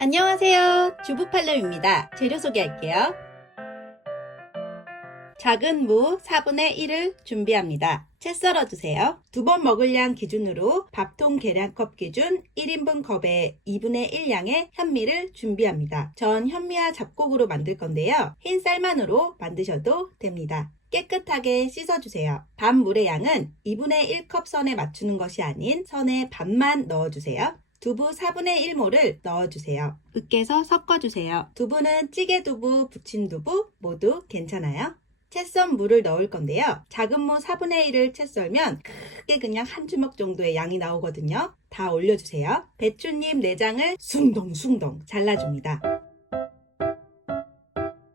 안녕하세요. 주부팔렘입니다. 재료 소개할게요. 작은 무 4분의 1을 준비합니다. 채 썰어주세요. 두 번 먹을 양 기준으로 밥통 계량컵 기준 1인분 컵에 2분의 1 양의 현미를 준비합니다. 전 현미와 잡곡으로 만들 건데요. 흰 쌀만으로 만드셔도 됩니다. 깨끗하게 씻어주세요. 밥 물의 양은 2분의 1컵 선에 맞추는 것이 아닌 선에 반만 넣어주세요. 두부 4분의 1모를 넣어주세요. 으깨서 섞어주세요. 두부는 찌개 두부, 부침 두부 모두 괜찮아요. 채 썬 물을 넣을 건데요. 작은 무 4분의 1을 채 썰면 크게 그냥 한 주먹 정도의 양이 나오거든요. 다 올려주세요. 배추잎 내장을 숭덩숭덩 잘라줍니다.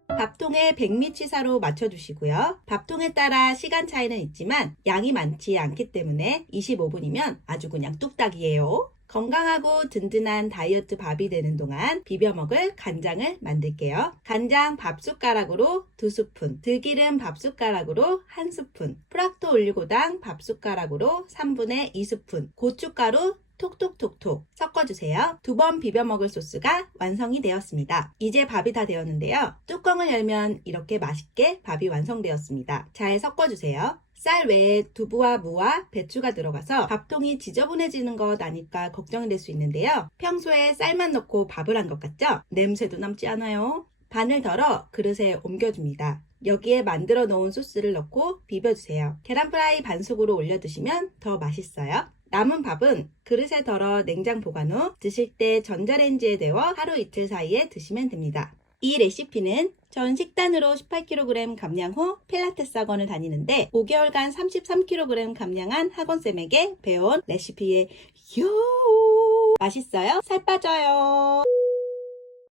밥통에 백미치사로 맞춰주시고요. 밥통에 따라 시간 차이는 있지만 양이 많지 않기 때문에 25분이면 아주 그냥 뚝딱이에요. 건강하고 든든한 다이어트 밥이 되는 동안 비벼 먹을 간장을 만들게요. 간장 밥 숟가락으로 2스푼, 들기름 밥 숟가락으로 1스푼, 프락토 올리고당 밥 숟가락으로 3분의 2스푼, 고춧가루 톡톡톡톡 섞어주세요. 두 번 비벼 먹을 소스가 완성이 되었습니다. 이제 밥이 다 되었는데요. 뚜껑을 열면 이렇게 맛있게 밥이 완성되었습니다. 잘 섞어주세요. 쌀 외에 두부와 무와 배추가 들어가서 밥통이 지저분해지는 것 아니까 걱정이 될 수 있는데요. 평소에 쌀만 넣고 밥을 한 것 같죠? 냄새도 남지 않아요. 반을 덜어 그릇에 옮겨줍니다. 여기에 만들어 놓은 소스를 넣고 비벼주세요. 계란 프라이 반숙으로 올려 드시면 더 맛있어요. 남은 밥은 그릇에 덜어 냉장 보관 후 드실 때 전자레인지에 데워 하루 이틀 사이에 드시면 됩니다. 이 레시피는 전 식단으로 18kg 감량 후 필라테스 학원을 다니는데 5개월간 33kg 감량한 학원쌤에게 배운 레시피예요. 맛있어요? 살 빠져요.